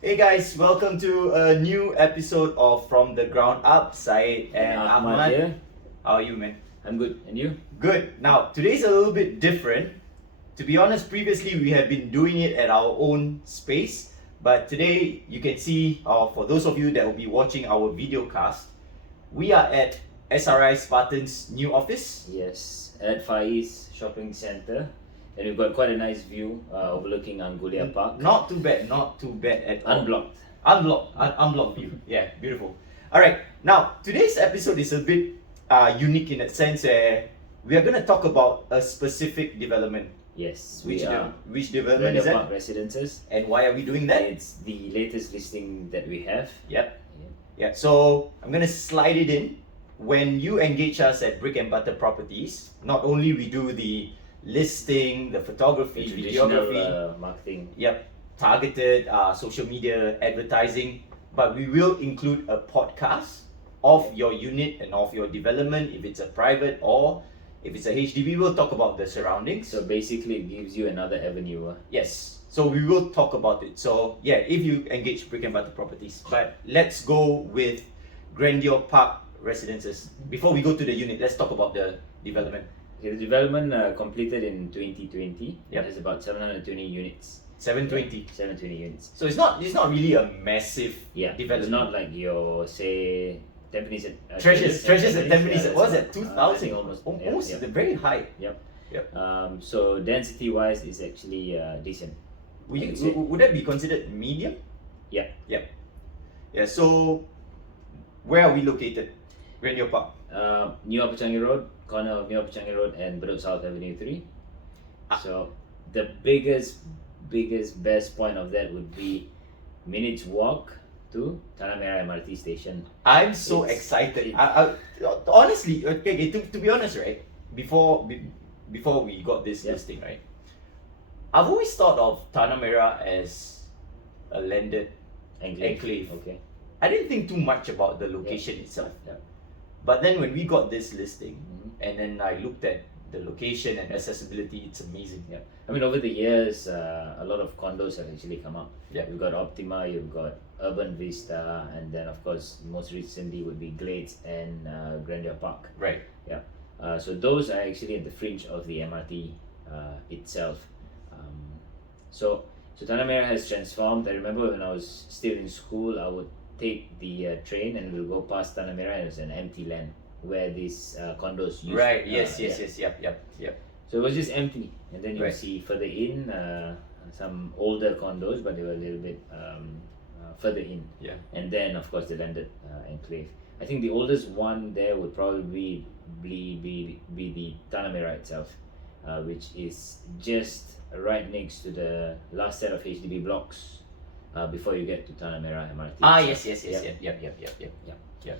Hey guys, welcome to a new episode of From the Ground Up. Syed and Ahmad. here. How are you, man? I'm good. And you? Good. Now, today's a little bit different. To be honest, previously we have been doing it at our own space, but today you can see, for those of you that will be watching our video cast, we are at SRI Spartan's new office. Yes, at Far East Shopping Centre. And we've got quite a nice view overlooking Grandeur Park. Not too bad at all. Unblocked. Unblocked view. Yeah, beautiful. All right, now today's episode is a bit unique in that sense where we are going to talk about a specific development. Yes, Which development is Grandeur that? Park Residences. And why are we doing that? It's the latest listing that we have. Yep. Yeah. So I'm going to slide it in. When you engage us at Brick and Butter Properties, not only we do the listing, the photography, The traditional videography, marketing. yep, targeted social media advertising, but we will include a podcast of your unit and of your development. If it's a private or if it's a HDB, we'll talk about the surroundings. So basically, it gives you another avenue. Yes, so we will talk about it. So yeah, if you engage Brick and Butter Properties, but let's go with Grandeur Park Residences. Before we go to the unit, let's talk about the development. Okay, the development completed in 2020. Yep. There's about 720 units. 720. 720 units. So it's not really a massive Yeah, development. it's not like your say Tampines Treasures at Tampines. Yeah, What was that's that? about, 2,000? almost. Almost very high. So density wise is actually decent. Would that be considered medium? Yeah. Yep. Yeah. So where are we located? Grandeur Park. New Upper Changi Road, corner of New Upper Changi Road and Bedok South Avenue 3. So the biggest best point of that would be minutes walk to Tanah Merah MRT station. I'm so excited. I honestly, okay, to be honest, right? Before we got this listing, right? I've always thought of Tanah Merah as a landed enclave. Okay. I didn't think too much about the location itself. But then when we got this listing, and then I looked at the location and accessibility, it's amazing. Yeah. I mean, over the years, a lot of condos have actually come up. Yeah. You've got Optima, you've got Urban Vista, and then of course, most recently would be Glades and Grandeur Park. Right. Yeah. So those are actually at the fringe of the MRT itself. So Tanah Merah has transformed. I remember when I was still in school, I would take the train and we'll go past Tanah Merah and it's an empty land where these condos used. Right. Yes. Yep. So it was just empty, and then you Right. see further in some older condos, but they were a little bit further in. Yeah. And then of course the landed enclave. I think the oldest one there would probably be the Tanah Merah itself, which is just right next to the last set of HDB blocks before you get to Tanah Merah MRT. Yes. Yep.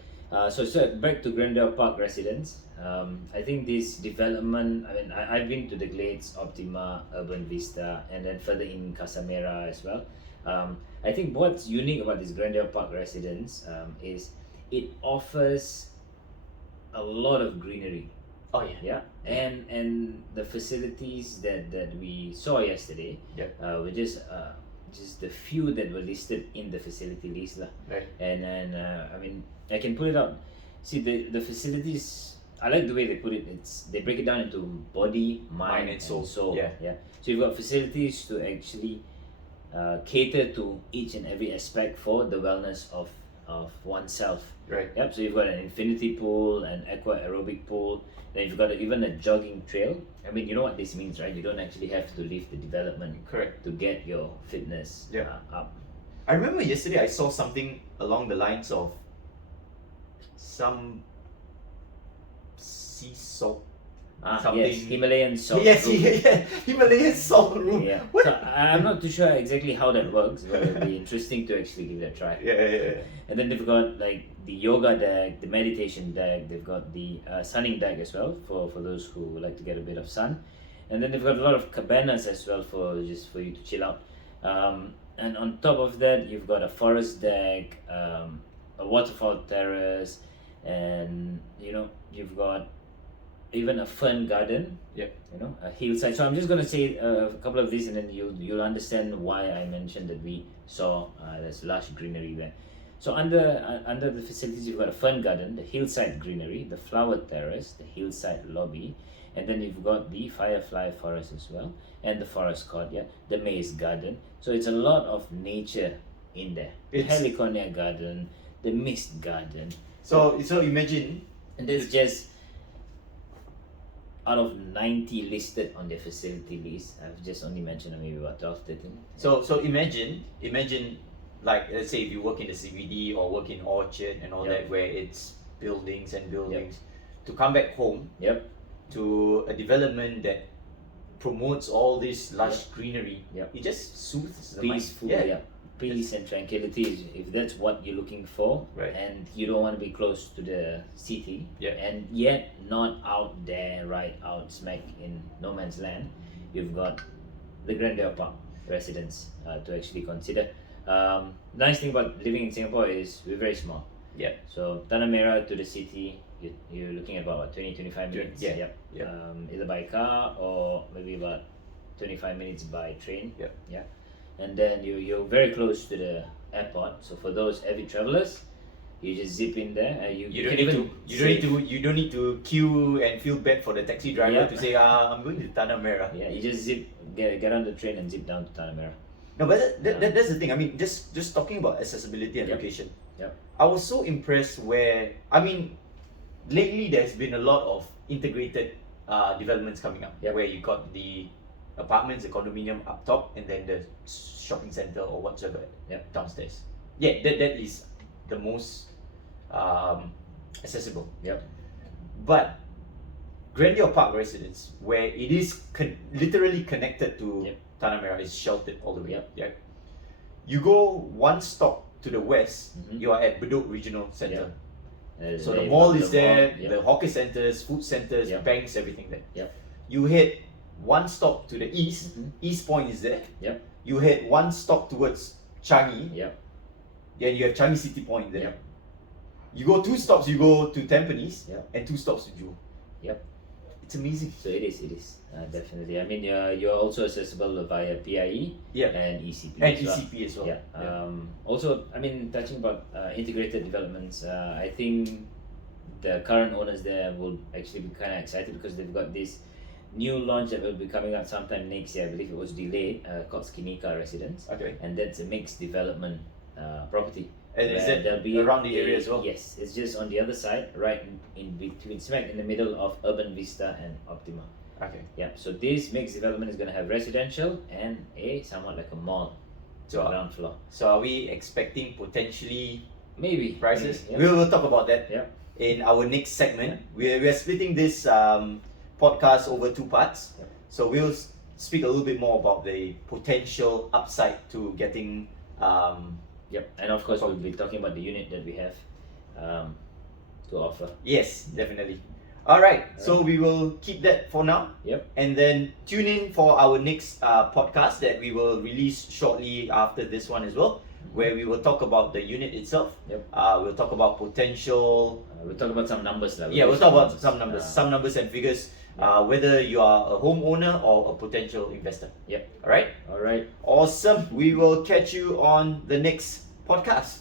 So back to Grandeur Park Residence. I think this development, I mean, I've been to the Glades, Optima, Urban Vista, and then further in Casa Merah as well. I think what's unique about this Grandeur Park Residence is it offers a lot of greenery. Oh yeah. And the facilities that we saw yesterday were just the few that were listed in the facility list lah. Right. And then I mean, I can put it out. See, the facilities, I like the way they put it. They break it down into body, mind and soul. Yeah. So you've got facilities to actually cater to each and every aspect for the wellness of oneself. Right. Yep. So you've got an infinity pool, an aqua aerobic pool. Then you've got even a jogging trail. I mean, you know what this means, right? You don't actually have to leave the development Correct. to get your fitness up. I remember yesterday I saw something along the lines of some sea salt. Something. Yes, Himalayan salt. Yes, room. Himalayan salt room. Yeah. What? So I'm not too sure exactly how that works, but it'll be interesting to actually give it a try. Yeah. And then they've got like the yoga deck, the meditation deck. They've got the sunning deck as well for those who like to get a bit of sun. And then they've got a lot of cabanas as well for you to chill out. And on top of that, you've got a forest deck, a waterfall terrace, and you've got even a fern garden. Yep. You know, a hillside. So I'm just gonna say a couple of these, and then you'll understand why I mentioned that we saw there's lush greenery there. So under the facilities, you've got a fern garden, the hillside greenery, the flower terrace, the hillside lobby, and then you've got the firefly forest as well, and the forest courtyard, the maze garden. So it's a lot of nature in there. The It's- heliconia garden, the mist garden, So imagine. and there's just out of 90 listed on their facility list, I've just only mentioned maybe about 12, 13. So imagine, like let's say if you work in the CBD or work in Orchard and all Yep. that, where it's buildings and buildings, to come back home Yep. to a development that promotes all this lush greenery, Yep. it just soothes the Peaceful, mind. yeah. Peace and tranquility, if that's what you're looking for, Right. and you don't want to be close to the city, Yeah. and yet not out there, right out smack in no man's land, you've got the Grandeur Park Residence to actually consider. Nice thing about living in Singapore is we're very small. Yeah. So Tanah Merah to the city, you're looking at about 20-25 minutes. Yeah, Yep. yeah. Either by car or maybe about 25 minutes by train. Yeah. Yeah. And then you're very close to the airport. So for those avid travelers, you just zip in there. You don't need to queue and feel bad for the taxi driver Yeah. to say I'm going to Tanah Merah. Yeah, you just get on the train and zip down to Tanah Merah. No, but that's the thing. I mean, just talking about accessibility and Yep. location. Yep. I was so impressed where, I mean, lately there's been a lot of integrated developments coming up, Yep. where you got the apartments, the condominium up top, and then the shopping center or whatsoever Yep. downstairs. Yeah, that is the most accessible. Yep. But Grandeur Park Residence, where it is literally connected to Yep. Tanah Merah, is sheltered all the way. Yep. Yeah. You go one stop to the west, Mhm. you are at Bedok Regional Center. Yep. So the mall is there, Yep. the hawker centers, food centers, Yep. banks, everything there. Yep. You head one stop to the east, Mhm. East Point is there. Yep. You head one stop towards Changi, Yep. then you have Changi City Point there. Yep. You go two stops, you go to Tampines, Yep. and two stops to Jewel. Yep. It's amazing. So it is definitely. I mean, you're also accessible via PIE Yeah. and ECP And as well. ECP as well. Yeah. Also, I mean, touching about integrated developments, I think the current owners there will actually be kind of excited because they've got this new launch that will be coming out sometime next year. I believe it was delayed, called Skinika Residence, Okay. and that's a mixed development property. And is where that there'll be around the area as well? Yes, it's just on the other side, right in between, smack in the middle of Urban Vista and Optima. Okay. Yeah, so this mixed development is going to have residential and somewhat like a mall, So, ground floor. so are we expecting potentially Maybe prices? maybe, We will talk about that Yeah. in our next segment. We're splitting this podcast over two parts. Yep. So we'll speak a little bit more about the potential upside to getting Yep, and of course we'll be talking about the unit that we have to offer. yes, definitely. Alright, so we will keep that for now. Yep. And then tune in for our next podcast that we will release shortly after this one as well, where we will talk about the unit itself. Yep. We'll talk about potential. We'll talk about some numbers. Yeah, we'll talk about some numbers and figures. Yeah. Whether you are a homeowner or a potential investor. Yep. Alright? All right. Awesome. We will catch you on the next podcast.